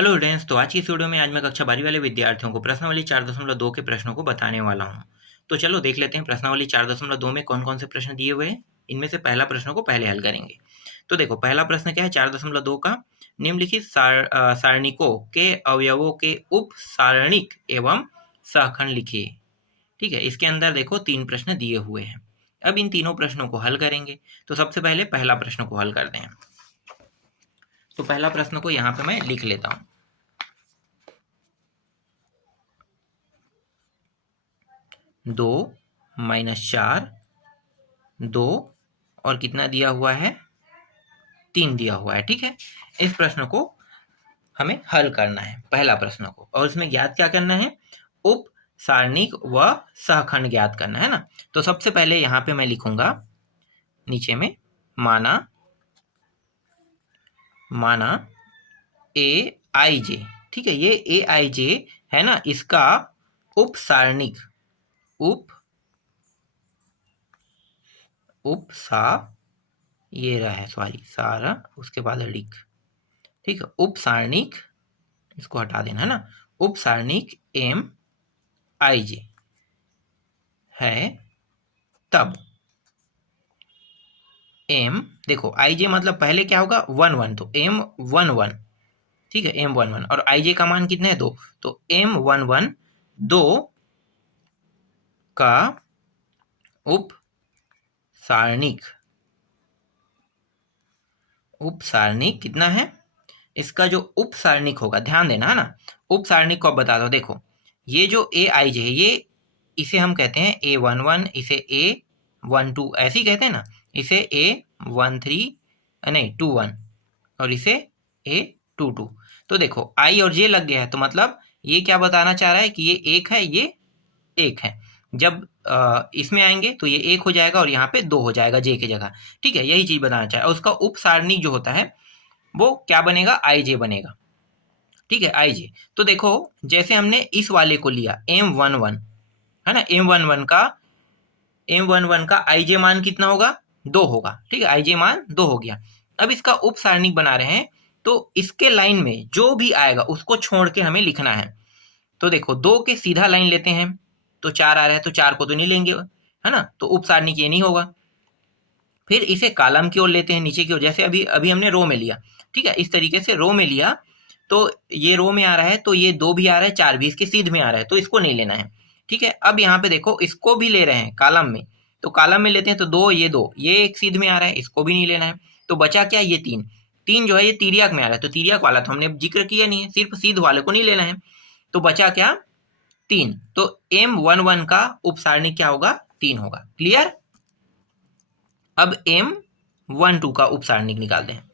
Hello students, तो आज की इस वीडियो में आज मैं कक्षा 12वीं वाले विद्यार्थियों को प्रश्नावली 4.2 के प्रश्नों को बताने वाला हूं। तो चलो देख लेते हैं प्रश्नावली 4.2 में कौन-कौन से प्रश्न दिए हुए हैं। इनमें से पहला प्रश्न को पहले हल करेंगे। तो देखो पहला प्रश्न क्या है 4.2 का, निम्नलिखित सारणिकों के अवयवों के उप सारणिक एवं सहखंड लिखिए। ठीक है, इसके अंदर देखो 3 प्रश्न दिए हुए हैं। अब इन तीनों प्रश्नों को हल करेंगे। तो सबसे पहले पहला प्रश्न को हल करते हैं। तो पहला प्रश्न को यहाँ पे मैं लिख लेता हूँ। 2 माइनस 4, 2 और कितना दिया हुआ है 3 दिया हुआ है। ठीक है, इस प्रश्न को हमें हल करना है, पहला प्रश्न को, और इसमें ज्ञात क्या करना है, उप सारणिक व सहखंड ज्ञात करना है ना। तो सबसे पहले यहाँ पे मैं लिखूंगा नीचे में माना ए आई जे। ठीक है, ये ए आई जे है ना, इसका उप सारणिक उप सा ये रहा है, सॉरी सारा उसके बाद ऋक। ठीक है, उप सारणिक इसको हटा देना है ना, उप सारणिक एम आई जे है तब एम, देखो आई जे मतलब पहले क्या होगा 1 1, तो एम 1 1। ठीक है, एम 1 1 और आई जे का मान कितने है 2, तो एम 1 1 2 का उप सारणिक कितना है, इसका जो उप सारणिक होगा, ध्यान देना है ना, उप सारणिक को अब बता दो। देखो ये जो ए आई जे है, ये इसे हम कहते हैं A11, इसे A12 ऐसे ही कहते हैं ना, इसे A13 नहीं 21 और इसे A22। तो देखो आई और जे लग गया है, तो मतलब ये क्या बताना चाह रहा है कि ये एक है, ये एक है। जब इसमें आएंगे तो ये एक हो जाएगा और यहाँ पे 2 हो जाएगा जे की जगह। ठीक है, यही चीज बताना चाह रहा है। उसका उप सारणिक जो होता है वो क्या बनेगा, आई जे बनेगा। ठीक है, आई जे। तो देखो जैसे हमने इस वाले को लिया M11 है ना, M11 का आई जे मान कितना होगा 2 होगा। ठीक है, आई जे मान 2 हो गया। अब इसका उप सारणिक बना रहे हैं, तो इसके लाइन में जो भी आएगा उसको छोड़ के हमें लिखना है। तो देखो 2 के सीधा लाइन लेते हैं तो 4 आ रहा है, तो 4 को तो नहीं लेंगे है ना, तो उप सारणिक ये नहीं होगा। फिर इसे कॉलम की ओर लेते हैं, नीचे की ओर, जैसे अभी अभी हमने रो में लिया। ठीक है, इस तरीके से रो में लिया तो ये रो में आ रहा है, तो ये 2 भी आ रहा है, 4 भी इसके सीध में आ रहा है, तो इसको नहीं लेना है। ठीक है, अब यहाँ पे देखो इसको भी ले रहे हैं कॉलम में, तो कॉलम में लेते हैं तो 2 ये एक सीध में आ रहा है, इसको भी नहीं लेना है। तो बचा क्या, ये 3 3 जो है ये तिर्यक में आ रहा है, तो तिर्यक वाला तो हमने जिक्र किया नहीं है, सिर्फ सीध वाले को नहीं लेना है। तो बचा क्या 3, तो M11 का उप सारणिक क्या होगा 3 होगा। क्लियर। अब M12 का उप सारणिक निकालते हैं।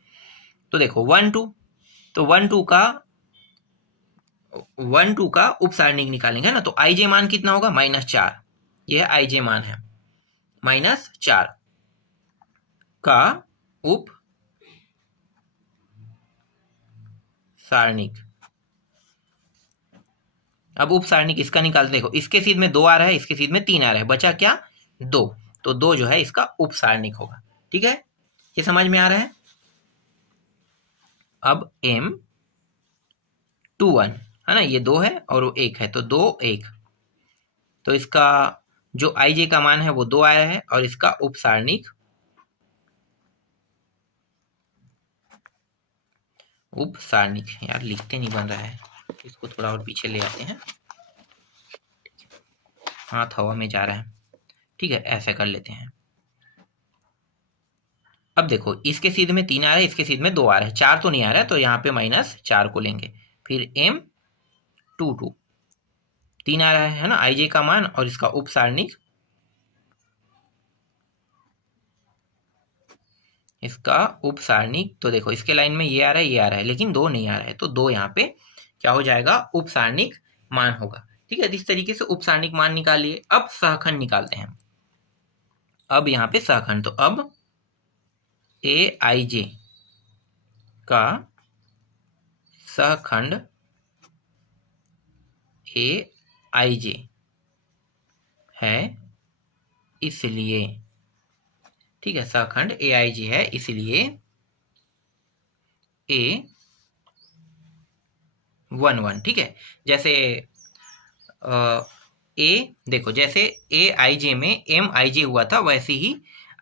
तो देखो 1 2, तो 1 2 का उप सारणिक निकालेंगे ना, तो आई जे मान कितना होगा -4। यह आई जे मान है, -4 का उप सारणिक। अब उप सारणिक इसका निकालते, देखो इसके सीध में 2 आ रहा है, इसके सीध में 3 आ रहा है, बचा क्या 2, तो 2 जो है इसका उप सारणिक होगा। ठीक है, ये समझ में आ रहा है। अब M21 है ना, ये 2 है और वो 1 है, तो 2 1, तो इसका जो आई जे का मान है वो 2 आया है, और इसका उप सारणिक यार लिखते नहीं बन रहा है, इसको थोड़ा और पीछे ले आते हैं, हाथ हवा में जा रहा है। ठीक है, ऐसे कर लेते हैं। अब देखो इसके सीध में 3 आ रहा है, इसके सीध में 2 आ रहा है, 4 तो नहीं आ रहा है, तो यहाँ पे -4 को लेंगे। फिर M22 3 आ रहा है ना आई जे का मान, और इसका उप सारणिक, तो देखो इसके लाइन में ये आ रहा है, ये आ रहा है, लेकिन 2 नहीं आ रहा है, तो 2 यहाँ पे क्या हो जाएगा, उप सारणिक मान होगा। ठीक है, इस तरीके से उप सारणिक मान निकालिए। अब सहखंड निकालते हैं। अब यहाँ पे सहखंड, तो अब ए आई जे का सहखंड ए आई जे है इसलिए, ठीक है, सहखंड ए आई जे है इसलिए ए 1 1, ठीक है। जैसे ए देखो, जैसे ए आई जे में एम आई जे हुआ था, वैसे ही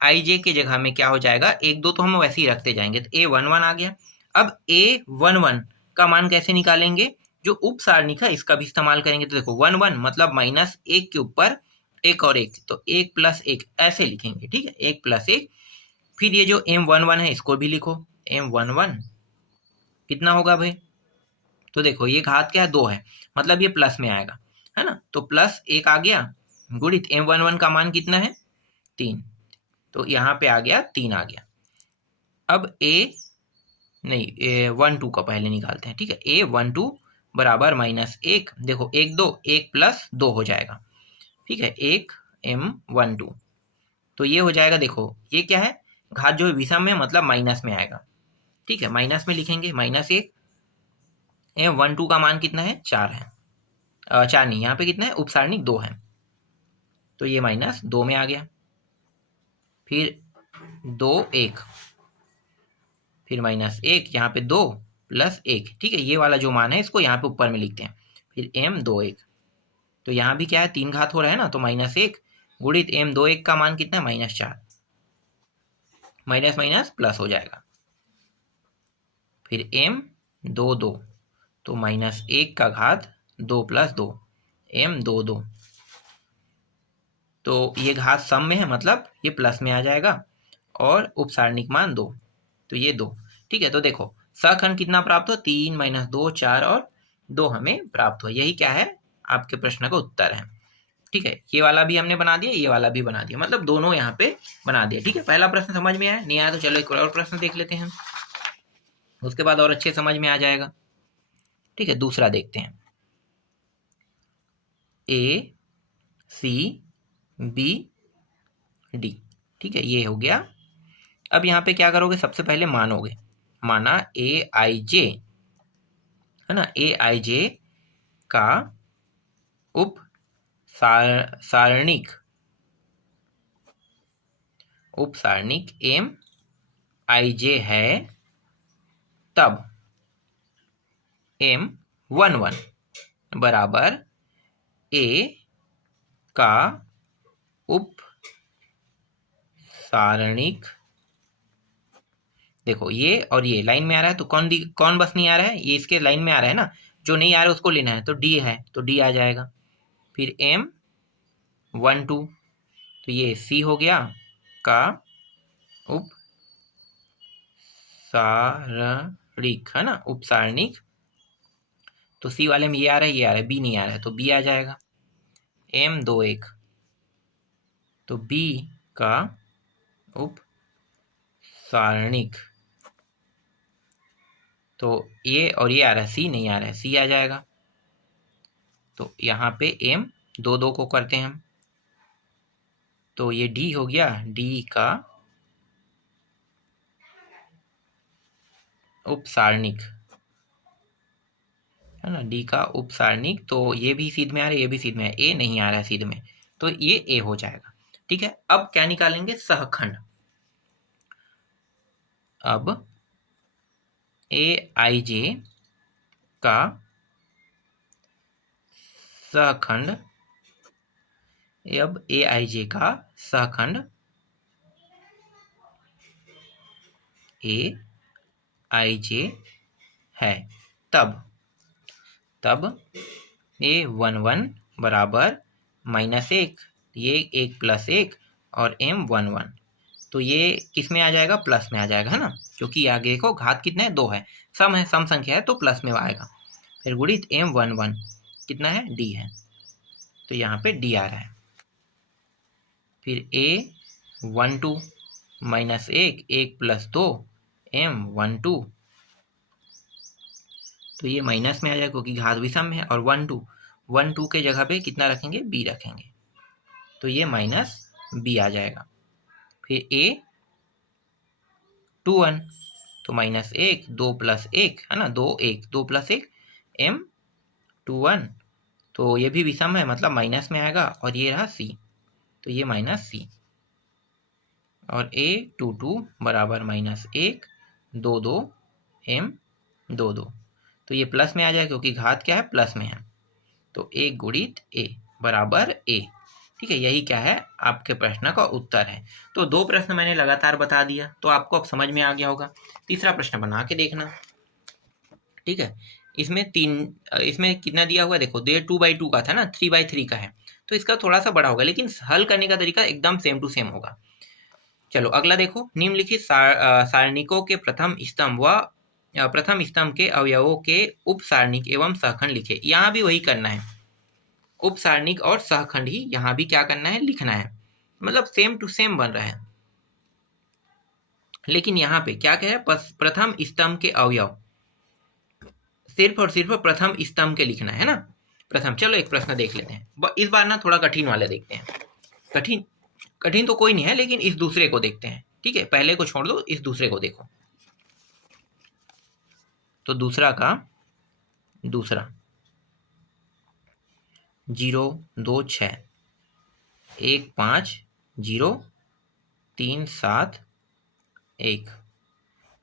आई जे की जगह में क्या हो जाएगा, 1 2 तो हम वैसे ही रखते जाएंगे, तो ए 1 1 आ गया। अब ए 1 1 का मान कैसे निकालेंगे, जो उप सारणी था इसका भी इस्तेमाल करेंगे। तो देखो 1 1 मतलब माइनस 1 के ऊपर एक और एक, तो 1 प्लस 1 ऐसे लिखेंगे, ठीक है, 1 प्लस 1। फिर ये जो एम 1 1 है इसको भी लिखो, एम 1 1 कितना होगा भाई, तो देखो ये घात क्या है, 2 है, मतलब ये प्लस में आएगा, है ना। तो प्लस 1 आ गया, गुणित एम 1 1 का मान कितना है, 3, तो यहाँ पे आ गया 3 आ गया। अब ए नहीं, ए 1 2 का पहले निकालते हैं, ठीक है। ए 1 2 बराबर माइनस 1, देखो 1 2 1 प्लस 2 हो जाएगा, ठीक है, 1 एम 1 2, तो ये हो जाएगा। देखो ये क्या है, घात जो है विषम में, मतलब माइनस में आएगा, ठीक है, माइनस में लिखेंगे, माइनस 1। एम 1 2 का मान कितना है, 4 है, 4 नहीं, यहाँ पे कितना है, उपसारणिक 2 है, तो ये माइनस 2 में आ गया। फिर 2 1, फिर माइनस 1, यहाँ पे 2 प्लस 1, ठीक है, ये वाला जो मान है इसको यहाँ पे ऊपर में लिखते हैं। फिर एम 2 1, तो यहाँ भी क्या है, 3 घात हो रहा है ना, तो माइनस 1 गुणित एम 2 1 का मान कितना है, माइनस 4, माइनस माइनस प्लस हो जाएगा। फिर एम 2 2, तो माइनस 1 का घात 2 प्लस 2, एम 2 2, तो ये घात सम में है, मतलब ये प्लस में आ जाएगा, और उपसारणिक मान 2, तो ये 2, ठीक है। तो देखो सखंड कितना प्राप्त हो, 3 माइनस 2 4 और 2 हमें प्राप्त हुआ, यही क्या है, आपके प्रश्न का उत्तर है, ठीक है। ये वाला भी हमने बना दिया, ये वाला भी बना दिया, मतलब दोनों यहाँ पे बना दिया, ठीक है। पहला प्रश्न समझ में आया, नहीं आया तो चलो एक और प्रश्न देख लेते हैं, उसके बाद और अच्छे समझ में आ जाएगा, ठीक है। दूसरा देखते हैं, ए सी बी डी, ठीक है, ये हो गया। अब यहाँ पे क्या करोगे, सबसे पहले मानोगे, माना ए आई जे, है ना, ए आई जे का उप सारणिक एम आई जे है, तब एम 1 1 बराबर ए का उप सारणिक, देखो ये और ये लाइन में आ रहा है, तो कौन बस नहीं आ रहा है, ये इसके लाइन में आ रहा है ना, जो नहीं आ रहा है उसको लेना है, तो डी है, तो डी आ जाएगा। फिर एम 1 2, तो ये सी हो गया का उप सारणिक, है ना, उप सारणिक, तो सी वाले में ये आ रहा है, ये आ रहा है, बी नहीं आ रहा है, तो बी आ जाएगा। एम 2 1, तो बी का उप सारणिक, तो ये और ये आ रहा है, सी नहीं आ रहा है, सी आ जाएगा। तो यहाँ पे एम 2 2 को करते हैं हम, तो ये डी हो गया, डी का उपसारणिक, है ना, डी का उपसारणिक, तो ये भी सीध में आ रहा है, ये भी सीध में है, ए नहीं आ रहा है सीध में, तो ये ए हो जाएगा, ठीक है। अब क्या निकालेंगे, सहखंड। अब ए आई जे का सहखंड, अब ए आई जे का सहखंड ए आई जे है, तब ए 1 1 बराबर माइनस 1, ये 1 प्लस 1 और एम 1 1, तो ये किस में आ जाएगा, प्लस में आ जाएगा, है ना, क्योंकि आगे देखो घात कितना है, 2 है, सम है, सम संख्या है, तो प्लस में आएगा। फिर गुणित एम 1 1 कितना है, डी है, तो यहाँ पे डी आ रहा है। फिर ए 1 2 माइनस 1 1 प्लस 2 एम 1 2, तो ये माइनस में आ जाएगा क्योंकि घात विषम है, और 1 2 के जगह पे कितना रखेंगे, बी रखेंगे, तो ये माइनस बी आ जाएगा। फिर ए 2 1, तो माइनस 1 2 प्लस 1, है ना, 2 1 2 प्लस 1 एम 2 1, तो ये भी विषम है, मतलब माइनस में आएगा, और ये रहा सी, तो ये माइनस सी, और ए 2 2 बराबर माइनस 1 2 2 एम 2 2, तो ये प्लस में आ जाएगा क्योंकि घात क्या है, प्लस में है। तो 1 गुणित a बराबर a। ठीक है, यही क्या है, आपके प्रश्न का उत्तर है। तो 2 प्रश्न मैंने लगातार बता दिया, तो आपको अब समझ में आ गया होगा। तीसरा प्रश्न बना के देखना। ठीक है, इसमें कितना दिया हुआ है देखो, 2/2 का था ना, 3/3 का है, तो इसका थोड़ा सा बड़ा होगा, लेकिन हल करने का तरीका एकदम सेम टू सेम होगा। चलो अगला देखो, निम्नलिखित सारणिकों के प्रथम स्तंभ के अवयवों के उप सारणिक एवं सहखंड लिखे। यहाँ भी वही करना है, उप सारणिक और सहखंड ही यहाँ भी क्या करना है, लिखना है, मतलब सेम टू सेम बन रहा है। लेकिन यहाँ पे क्या कह रहा है, प्रथम स्तंभ के अवयव, सिर्फ और सिर्फ प्रथम स्तंभ के लिखना है ना, प्रथम। चलो एक प्रश्न देख लेते हैं, इस बार ना थोड़ा कठिन वाले देखते हैं। कठिन तो कोई नहीं है, लेकिन इस दूसरे को देखते हैं। ठीक है, पहले को छोड़ दो, इस दूसरे को देखो। तो दूसरा 0 2 6 1 5 0 3 7 1।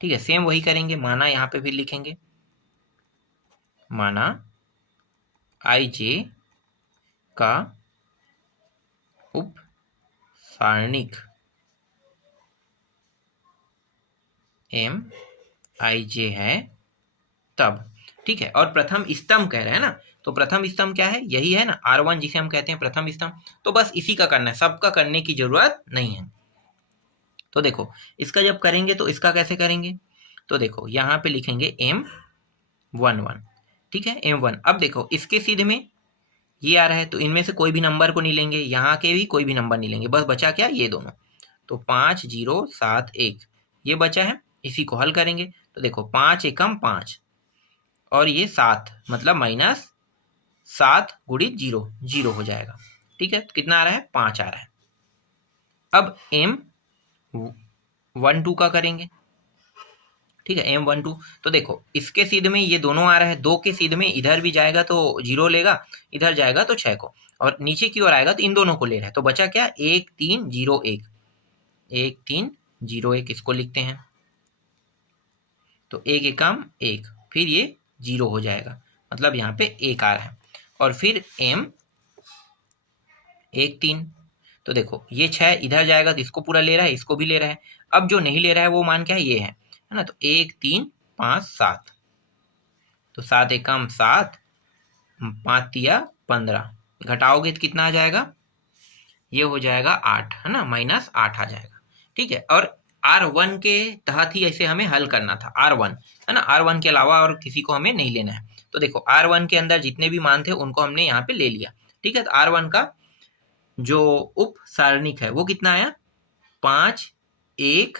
ठीक है, सेम वही करेंगे, माना यहाँ पे भी लिखेंगे, माना IJ का उप सारणिक MIJ है तब। ठीक है, और प्रथम स्तंभ कह रहे हैं ना, तो प्रथम स्तंभ क्या है, यही है ना, R1 जिसे हम कहते हैं प्रथम स्तंभ। तो बस इसी का करना है, सबका करने की जरूरत नहीं है। तो देखो इसका जब करेंगे तो इसका कैसे करेंगे, तो देखो यहाँ पे लिखेंगे M11। ठीक है, M1। अब देखो इसके सीधे में ये आ रहा है, तो इनमें से कोई भी नंबर को नहीं लेंगे, यहाँ के भी कोई भी नंबर नहीं लेंगे, बस बचा क्या, ये दोनों। तो 5 0 7 1 ये बचा है, इसी को हल करेंगे। तो देखो 5 एकम 5 और ये 7, मतलब -7 गुणित 0 0 हो जाएगा। ठीक है, तो कितना आ रहा है, 5 आ रहा है। अब M12 का करेंगे। ठीक है, M12। तो देखो इसके सीध में ये दोनों आ रहा है, 2 के सीध में इधर भी जाएगा तो 0 लेगा, इधर जाएगा तो 6 को, और नीचे की ओर आएगा तो इन दोनों को ले रहा है। तो बचा क्या, 1 3 0 1 1 3 0 1, इसको लिखते हैं। तो 1 एकम 1, फिर ये 0 हो जाएगा, मतलब यहाँ पे 1 आ रहा है। और फिर M 1 3। तो देखो ये 6 इधर जाएगा तो इसको पूरा ले रहा है, इसको भी ले रहा है। अब जो नहीं ले रहा है वो मान क्या है, ये है ना। तो 1 3 5 7, तो 7 एकम 7, 5 तिया 15, घटाओगे तो कितना आ जाएगा, ये हो जाएगा 8, है ना, -8 आ जाएगा। ठीक है, और R1 के तहत ही ऐसे हमें हल करना था, R1 है ना, R1 के अलावा और किसी को हमें नहीं लेना है। तो देखो R1 के अंदर जितने भी मान थे उनको हमने यहाँ पे ले लिया। ठीक है, तो R1 का जो उप सारणिक है वो कितना आया, 5 1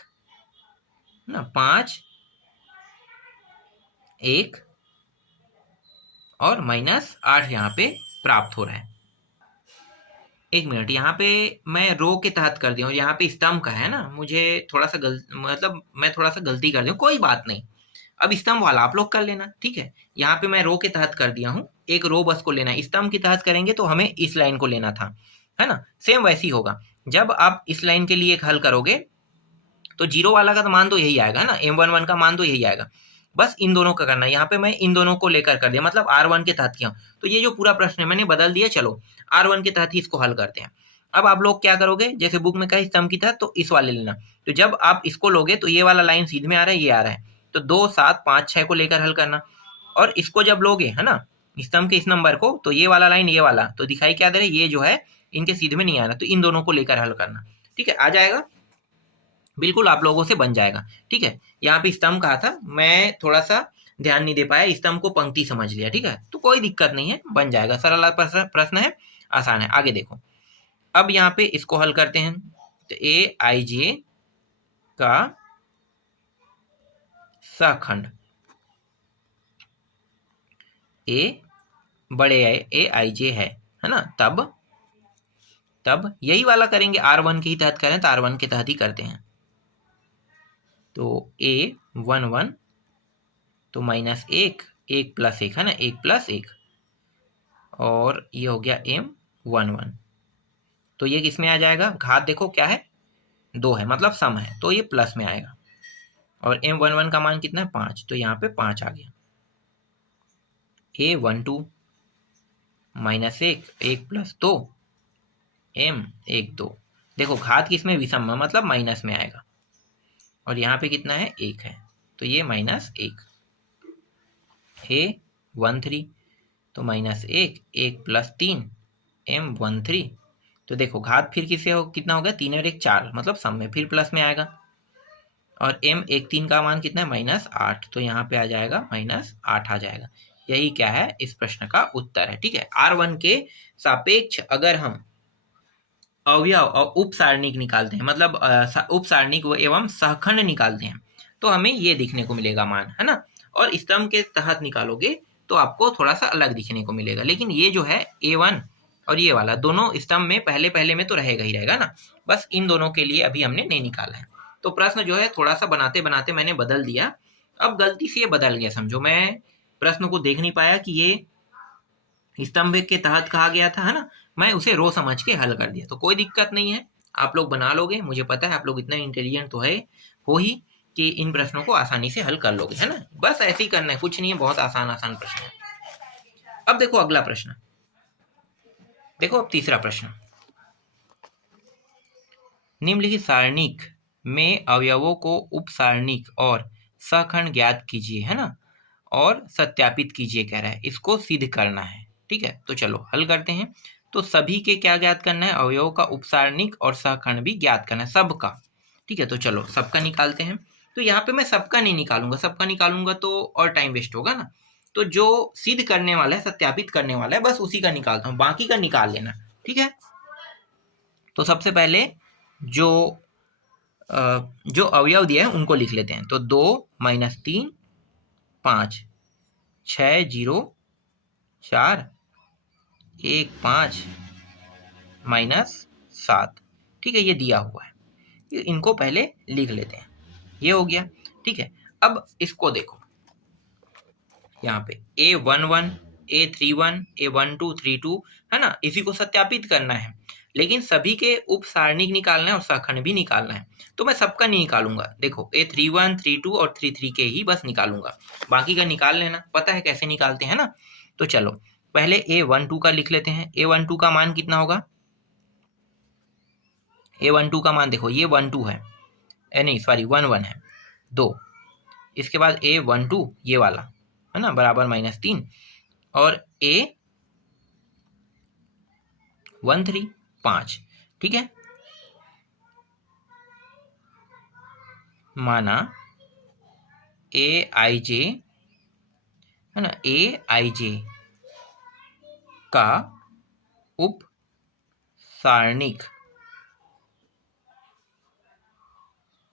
ना, 5 1 और -8 यहाँ पे प्राप्त हो रहा है। एक मिनट, यहाँ पे मैं रो के तहत कर दिया हूँ, यहाँ पे स्तंभ का है ना, मुझे थोड़ा सा मतलब मैं थोड़ा सा गलती कर दिया हूँ, कोई बात नहीं। अब स्तंभ वाला आप लोग कर लेना। ठीक है, यहाँ पे मैं रो के तहत कर दिया हूँ, एक रो बस को लेना है। स्तंभ के तहत करेंगे तो हमें इस लाइन को लेना था, है ना, सेम वैसी होगा। जब आप इस लाइन के लिए एक हल करोगे तो 0 वाला का तो मान तो यही आएगा ना, M11 का मान तो यही आएगा, बस इन दोनों का करना है। यहाँ पे मैं इन दोनों को लेकर कर दिया, मतलब R1 के तहत किया। तो ये जो पूरा प्रश्न है मैंने बदल दिया। चलो R1 के तहत ही इसको हल करते हैं। अब आप लोग क्या करोगे, जैसे बुक में कहा स्तंभ की तहत, तो इस वाले लेना। तो जब आप इसको लोगे तो ये वाला लाइन सीध में आ रहा है, ये आ रहा है, तो 2 7 5 6 को लेकर हल करना। और इसको जब लोगे, है ना, स्तंभ के इस नंबर को, तो ये वाला लाइन, ये वाला, तो दिखाई क्या दे रहा है, ये जो है इनके सीध में नहीं आ रहा, तो इन दोनों को लेकर हल करना। ठीक है, आ जाएगा, बिल्कुल आप लोगों से बन जाएगा। ठीक है, यहाँ पे स्तंभ कहा था, मैं थोड़ा सा ध्यान नहीं दे पाया, स्तंभ को पंक्ति समझ लिया। ठीक है, तो कोई दिक्कत नहीं है, बन जाएगा, सरल प्रश्न है, आसान है। आगे देखो, अब यहाँ पे इसको हल करते हैं। तो AIJ का सहखंड, बड़े AIJ है ना, तब यही वाला करेंगे, R1 के ही तहत करें तो R1 के तहत ही करते हैं। तो A11 तो -1 1 + 1 है ना, 1 + 1, और ये हो गया M11। तो ये किस में आ जाएगा, घात देखो क्या है, 2 है, मतलब सम है, तो ये प्लस में आएगा। और M11 का मान कितना है, 5, तो यहाँ पे 5 आ गया। A12 minus 1, 1 plus 2 m 1 2। देखो घात किसमें विषम में, मतलब माइनस में आएगा, और यहाँ पे कितना है 1 है, तो ये -1। A13 तो -1, 1 प्लस 3 m13। तो देखो घात फिर किससे हो, कितना हो गया, 3 और 1 4, मतलब सम में फिर प्लस में आएगा। और m13 का मान कितना है, -8, तो यहाँ पे आ जाएगा -8 आ जाएगा। यही क्या है, इस प्रश्न का उत्तर है। ठीक है, R1 के सापेक्ष अगर हम अवयव और उप सारणिक निकालते हैं, मतलब उप सारणिक एवं सहखंड निकालते हैं, तो हमें ये दिखने को मिलेगा मान, है ना। और स्तंभ के तहत निकालोगे तो आपको थोड़ा सा अलग दिखने को मिलेगा। लेकिन ये जो है A1 और ये वाला दोनों स्तंभ में पहले पहले में तो रहेगा ही रहेगा ना, बस इन दोनों के लिए अभी हमने नहीं निकाला है। तो प्रश्न जो है थोड़ा सा बनाते बनाते मैंने बदल दिया। अब गलती से ये बदल गया, समझो मैं प्रश्न को देख नहीं पाया कि ये स्तंभ के तहत कहा गया था, है ना, मैं उसे रो समझ के हल कर दिया। तो कोई दिक्कत नहीं है, आप लोग बना लोगे, मुझे पता है आप लोग इतना इंटेलिजेंट तो है हो ही कि इन प्रश्नों को आसानी से हल कर लोगे, है ना। बस ऐसे ही करना है, कुछ नहीं है, बहुत आसान आसान प्रश्न है। अब देखो अगला प्रश्न, देखो अब तीसरा प्रश्न, निम्नलिखित सारणिक में अवयवों को उप सारणिक और सहखंड ज्ञात कीजिए, है ना, और सत्यापित कीजिए कह रहा है, इसको सिद्ध करना है। ठीक है, तो चलो हल करते हैं। तो सभी के क्या ज्ञात करना है, अवयवों का उपसारणिक और सहखंड भी ज्ञात करना है, सबका। ठीक है, तो चलो सबका निकालते हैं। तो यहाँ पे मैं सबका नहीं निकालूंगा, सबका निकालूंगा तो और टाइम वेस्ट होगा ना। तो जो सिद्ध करने वाला है, सत्यापित करने वाला है, बस उसी का निकालता हूँ, बाकी का निकाल लेना। ठीक है, तो सबसे पहले जो जो अवयव दिए हैं उनको लिख लेते हैं। तो 2 - 3 5 6 0 4 1 5 -7। ठीक है, ये दिया हुआ है, इनको पहले लिख लेते हैं, ये हो गया। ठीक है, अब इसको देखो, यहाँ पे A11 A31 A12 32 है ना, इसी को सत्यापित करना है। लेकिन सभी के उप सारणिक निकालना है और सहखंड भी निकालना है, तो मैं सबका नहीं निकालूंगा। देखो A31 32 और 33 के ही बस निकालूंगा, बाकी का निकाल लेना, पता है कैसे निकालते हैं ना। तो चलो पहले A12 का लिख लेते हैं। A12 का मान कितना होगा, A12 का मान देखो, ये 12 है, नहीं सॉरी 11 है, 2। इसके बाद A12 ये वाला है ना, बराबर -3, और A13 5। ठीक है, माना AIJ है ना, AIJ का उप सारणिक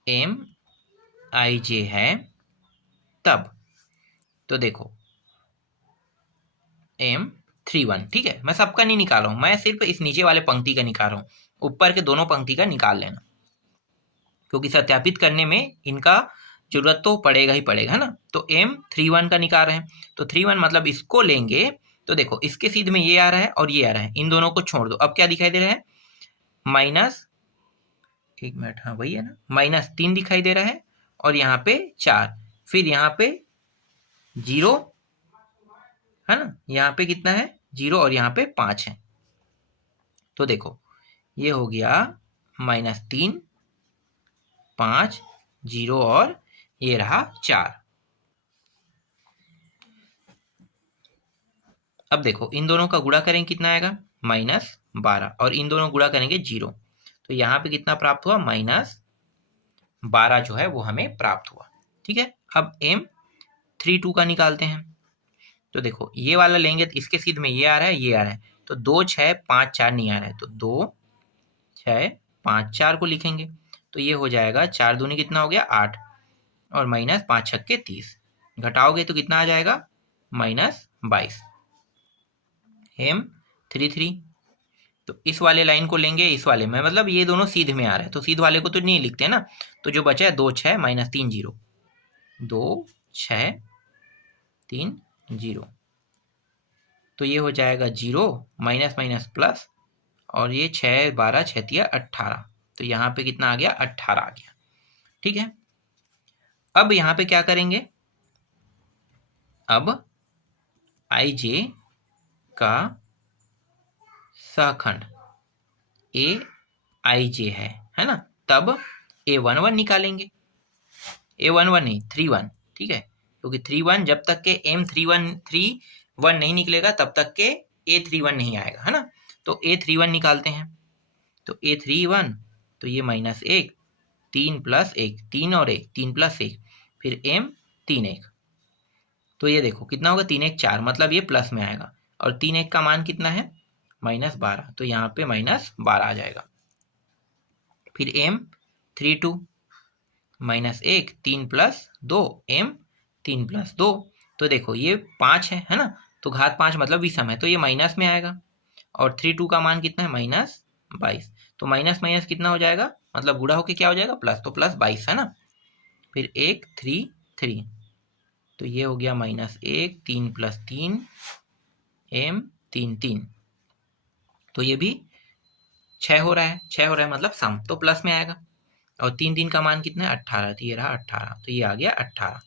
MIJ है, तब तो देखो M31। ठीक है, मैं सबका नहीं निकाल रहा हूं, मैं सिर्फ इस नीचे वाले पंक्ति का निकाल रहा हूं, ऊपर के दोनों पंक्ति का निकाल लेना, क्योंकि सत्यापित करने में इनका जरूरत तो पड़ेगा ही पड़ेगा, है ना। तो M31 का निकाल रहे हैं, तो 31 मतलब इसको लेंगे, तो देखो इसके सीध में ये आ रहा है और ये आ रहा है, इन दोनों को छोड़ दो, अब क्या दिखाई दे रहा है, एक मिनट, हाँ वही है ना, -3 दिखाई दे रहा है, और यहाँ पे 4, फिर यहाँ पे 0 है ना, यहाँ पे कितना है 0, और यहाँ पे 5 है। तो देखो ये हो गया -3 5 0, और ये रहा 4। अब देखो इन दोनों का गुणा करेंगे कितना आएगा, -12, और इन दोनों गुणा करेंगे 0, तो यहाँ पे कितना प्राप्त हुआ, -12 जो है वो हमें प्राप्त हुआ। ठीक है, अब M32 का निकालते हैं। तो देखो ये वाला लेंगे तो इसके सीध में ये आ रहा है, ये आ रहा है, तो 2 6 5 4 नहीं आ रहा है, तो 2 6 5 4 को लिखेंगे, तो ये हो जाएगा 4 दूनी कितना हो गया 8, और -5 छक्के 30, घटाओगे तो कितना आ जाएगा -22। M33, तो इस वाले लाइन को लेंगे इस वाले में, मतलब ये दोनों सीध में आ रहा है, तो सीध वाले को तो नहीं लिखते ना, तो जो बचा है 2 6 -3 0, 2 6 3 0, तो ये हो जाएगा 0 माइनस माइनस प्लस, और ये 6 12 6 18, तो यहाँ पे कितना आ गया 18 आ गया। ठीक है, अब यहाँ पे क्या करेंगे, अब आई जे का सहखंड ए आई जे है ना, तब A11 निकालेंगे। A11 नहीं 31, ठीक है, क्योंकि 31 जब तक के M31 नहीं निकलेगा तब तक के A31 नहीं आएगा, है ना। तो A31 निकालते हैं, तो A31 तो ये -1, 3 + 1, 3 और 1, 3 + 1, फिर M31, तो ये देखो कितना होगा, 3 1 4, मतलब ये प्लस में आएगा, और 3 1 का मान कितना है -12, तो यहाँ पे -12 आ जाएगा। फिर M32 -1, 3 + 2, M3 + 2, तो देखो ये 5 है ना, तो घात 5 मतलब विषम है, तो ये माइनस में आएगा, और 32 का मान कितना है -22, तो माइनस माइनस कितना हो जाएगा, मतलब गुणा होके क्या हो जाएगा प्लस, तो +22 है ना। फिर 1 3 3, तो ये हो गया -1, 3 + 3, M3 3, तो ये भी 6 हो रहा है, 6 हो रहा है मतलब सम, तो प्लस में आएगा, और 3 3 का मान कितना है 18, तो ये रहा 18, तो ये आ गया 18,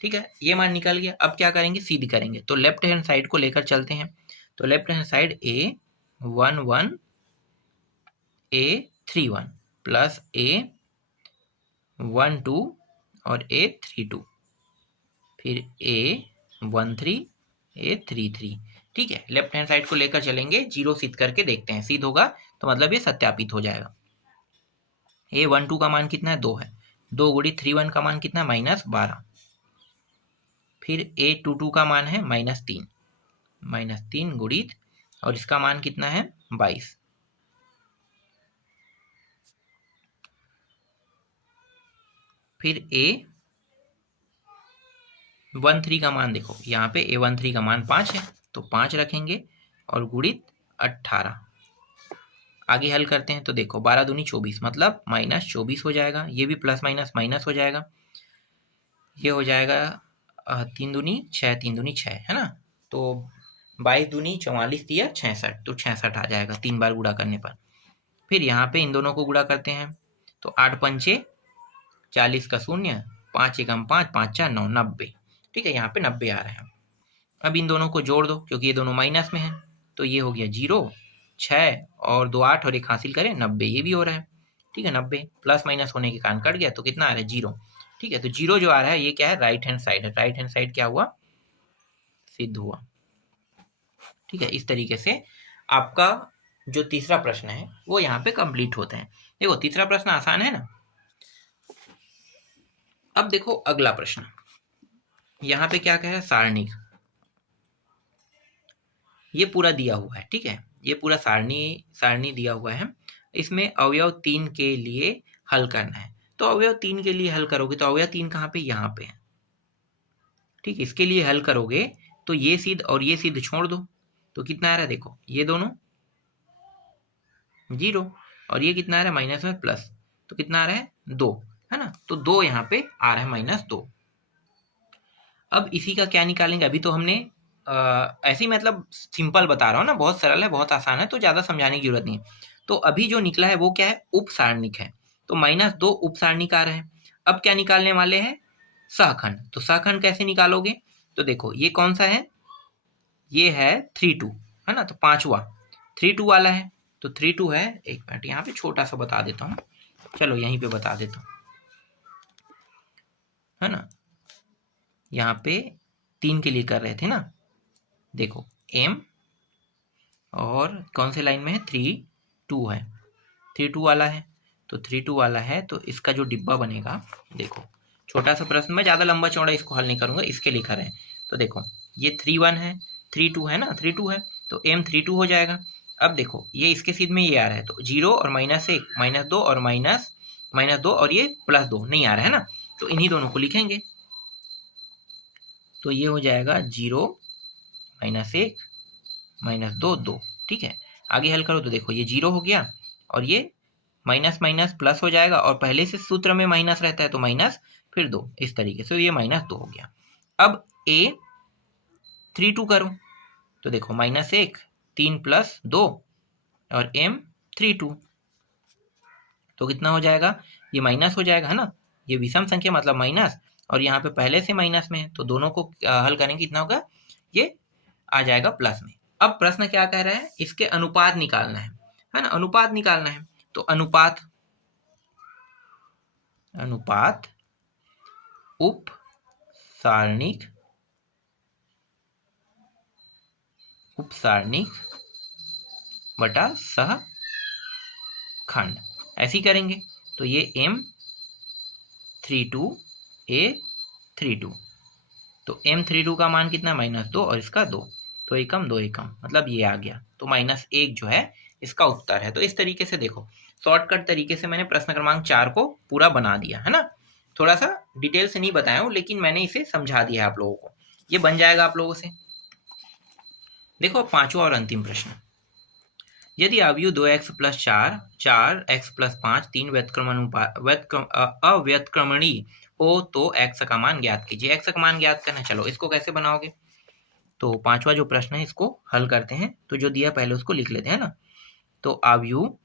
ठीक है, ये मान निकल गया। अब क्या करेंगे, सीधी करेंगे, तो लेफ्ट हैंड साइड को लेकर चलते हैं, तो left hand side A11 A31 plus A12 और A32, फिर A13 A33, ठीक है, लेफ्ट हैंड साइड को लेकर चलेंगे, जीरो सिद्ध करके देखते हैं, सिद्ध होगा तो मतलब ये सत्यापित हो जाएगा। A12 का मान कितना है 2 है, 2 × 31 का मान कितना है -12, फिर A22 का मान है -3, -3 गुणित, और इसका मान कितना है 22, फिर A13 का मान देखो, यहाँ पे A13 का मान 5 है, तो 5 रखेंगे, और गुणित 18, आगे हल करते हैं, तो देखो 12 दूनी 24, मतलब -24 हो जाएगा, ये भी प्लस माइनस माइनस हो जाएगा, ये हो जाएगा 3 दूनी 6, 3 दूनी 6, है ना, तो 22 दूनी 44 दिया 66, तो 66 आ जाएगा 3 बार गुणा करने पर। फिर यहाँ पे इन दोनों को गुणा करते हैं, तो 8 पंचे 40 का 0, 5 एकम 5, 5 4 9, 90, ठीक है, यहाँ पे 90 आ रहा है। अब इन दोनों को जोड़ दो, क्योंकि ये दोनों माइनस में है, तो ये हो गया 0, 6 और 2 8 और एक हासिल करें 90, ये भी हो रहा है, ठीक है, 90 प्लस माइनस होने के कारण कट गया, तो कितना आ रहा है 0, ठीक है, तो 0 जो आ रहा है ये क्या है, राइट हैंड साइड है, राइट हैंड साइड क्या हुआ, सिद्ध हुआ, ठीक है। इस तरीके से आपका जो तीसरा प्रश्न है वो यहाँ पे कंप्लीट होता है। देखो तीसरा प्रश्न आसान है ना। अब देखो अगला प्रश्न, यहाँ पे क्या कह रहा है, सारणिक, ये पूरा दिया हुआ है, ठीक है, ये पूरा सारणी दिया हुआ है, इसमें अवयव 3 के लिए हल करना है, तो अवयव 3 के लिए हल करोगे तो अवयव 3 कहाँ पे, यहाँ पे है, ठीक, इसके लिए हल करोगे तो ये सिद्ध और ये सिद्ध छोड़ दो, तो कितना आ रहा है, देखो ये दोनों 0 और ये कितना आ रहा है माइनस में प्लस, तो कितना आ रहा है 2, है ना, तो 2 यहाँ पे आ रहा है -2। अब इसी का क्या निकालेंगे, अभी तो हमने ऐसे ही मतलब सिंपल बता रहा हूँ ना, बहुत सरल है, बहुत आसान है, तो ज़्यादा समझाने की जरूरत नहीं है। तो अभी जो निकला है वो क्या है, उपसारणिक है, तो -2 उपसारणिक आ रहा है। अब क्या निकालने वाले हैं, सहखंड, तो सहखंड कैसे निकालोगे, तो देखो ये कौन सा है, ये है 3 2, है ना, तो 5वां 3 2 वाला है, तो 3 2 है, एक मिनट यहाँ पे छोटा सा बता देता हूँ, चलो यहीं पे बता देता हूँ, है ना, यहाँ पे 3 के लिए कर रहे थे ना, देखो M और कौन से लाइन में है 3 2 है, 3 2 वाला है, तो 3 2 वाला है, तो इसका जो डिब्बा बनेगा, देखो छोटा सा प्रश्न, मैं ज़्यादा लंबा चौड़ा इसको हल नहीं करूँगा, इसके लिए कर रहे हैं, तो देखो ये 3 1 है, 3 2 है ना, 3 2 है, तो M3 2 हो जाएगा। अब देखो ये इसके सीध में ये आ रहा है, तो 0 और -1 -2 और -2 और ये +2 नहीं आ रहा है ना, तो इन्हीं दोनों को लिखेंगे, तो ये हो जाएगा 0 -1 -2 2, ठीक है, आगे हल करो तो देखो ये 0 हो गया, और ये माइनस माइनस प्लस हो जाएगा, और पहले से सूत्र में माइनस रहता है, तो माइनस फिर 2, इस तरीके से ये -2 हो गया। अब A3 2 करो, तो देखो -1 3 + 2 और M3 2, तो कितना हो जाएगा, ये माइनस हो जाएगा, है ना, ये विषम संख्या मतलब माइनस, और यहाँ पे पहले से माइनस में है, तो दोनों को हल करेंगे कितना होगा, ये आ जाएगा प्लस में। अब प्रश्न क्या कह रहा है, इसके अनुपात निकालना है ना, अनुपात निकालना है। तो अनुपात उप सारणिक बटा सहखंड, ऐसे ही करेंगे। तो ये M32 A32, तो M32 का मान कितना, -2 और इसका 2, तो एकम 2 एकम, मतलब ये आ गया। तो -1 जो है इसका उत्तर है। तो इस तरीके से देखो, शॉर्टकट तरीके से मैंने प्रश्न क्रमांक 4 को पूरा बना दिया है ना। थोड़ा सा डिटेल से नहीं बताया हूँ, लेकिन मैंने इसे समझा दिया है आप लोगों को। ये बन जाएगा आप लोगों से। देखो पांचवा और अंतिम प्रश्न, यदि अवयु 2x + 4, 4x + 5 तीन अव्यत्क्रमणीय हो तो x का मान ज्ञात कीजिए। x का मान ज्ञात करना है, चलो इसको कैसे बनाओगे। तो पांचवा जो प्रश्न है इसको हल करते हैं। तो जो दिया पहले उसको लिख लेते हैं ना। तो अवयु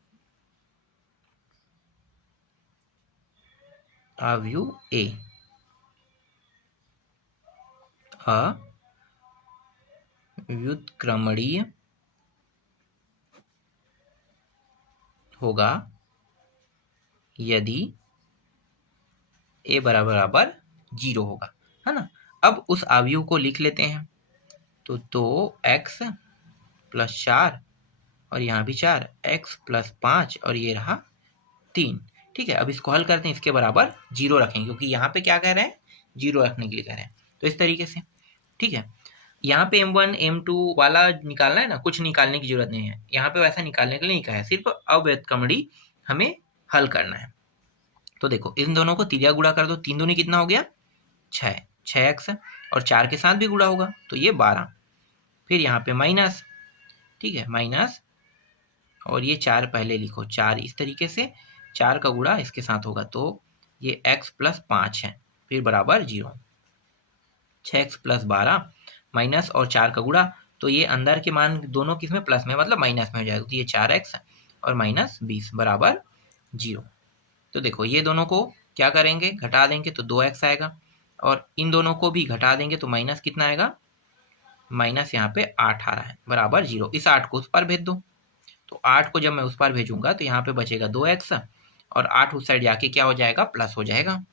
A अव्युत्क्रमणीय होगा यदि a बराबर 0 होगा, है ना। अब उस अवयव को लिख लेते हैं। तो 2x + 4 और यहाँ भी 4, x + 5 और ये रहा 3। ठीक है, अब इसको हल करते हैं, इसके बराबर 0 रखेंगे, क्योंकि यहाँ पे क्या कह रहे हैं, 0 रखने के लिए कह रहे हैं। तो इस तरीके से, ठीक है। यहाँ पे M1 M2 वाला निकालना है ना, कुछ निकालने की जरूरत नहीं है। यहाँ पे वैसा निकालने के लिए नहीं कहा है, सिर्फ अव्यत्क्रमणीय हमें हल करना है। तो देखो इन दोनों को तिरिया गुणा कर दो, 3 दूनी कितना हो गया 6, 6x और 4 के साथ भी गुणा होगा तो ये 12। फिर यहाँ पे माइनस, ठीक है, माइनस और ये 4 पहले लिखो, 4 इस तरीके से 4 का गुणा इसके साथ होगा तो ये x + 5 है, फिर बराबर 0। 6x + 12 माइनस और 4 का गुणा, तो ये अंदर के मान दोनों किसमें प्लस में, मतलब माइनस में हो जाएगा। तो ये 4x और -20 बराबर 0। तो देखो ये दोनों को क्या करेंगे, घटा देंगे तो 2x आएगा, और इन दोनों को भी घटा देंगे तो माइनस कितना आएगा, माइनस यहाँ पे 8 आ रहा है, बराबर 0। इस 8 को उस पर भेज दो, तो 8 को जब मैं उस पर भेजूंगा तो यहाँ पे बचेगा 2x और 8 उस साइड जाके क्या हो जाएगा, प्लस हो जाएगा।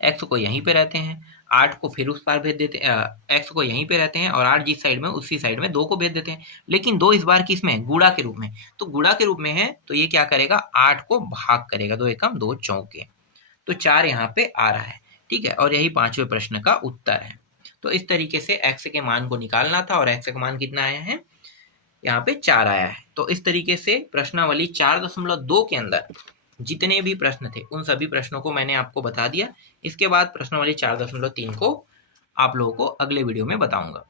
x को यहीं पे रहते हैं, 8 को फिर उस पार भेज देते हैं, x को यहीं पे रहते हैं और 8 जिस साइड में उसी साइड में 2 को भेज देते हैं। लेकिन 2 इस बार किस में, गुणा के रूप में, तो गुणा के रूप में है तो ये क्या करेगा, 8 को भाग करेगा, 2 एकम 2 चौके, तो 4 यहाँ पे आ रहा है। ठीक है, और यही पांचवें प्रश्न का उत्तर है। तो इस तरीके से x के मान को निकालना था, और x का मान कितना आया है, यहाँ पे 4 आया है। तो इस तरीके से प्रश्नावली 4.2 के अंदर जितने भी प्रश्न थे उन सभी प्रश्नों को मैंने आपको बता दिया। इसके बाद प्रश्नावली 4.3 को आप लोगों को अगले वीडियो में बताऊंगा।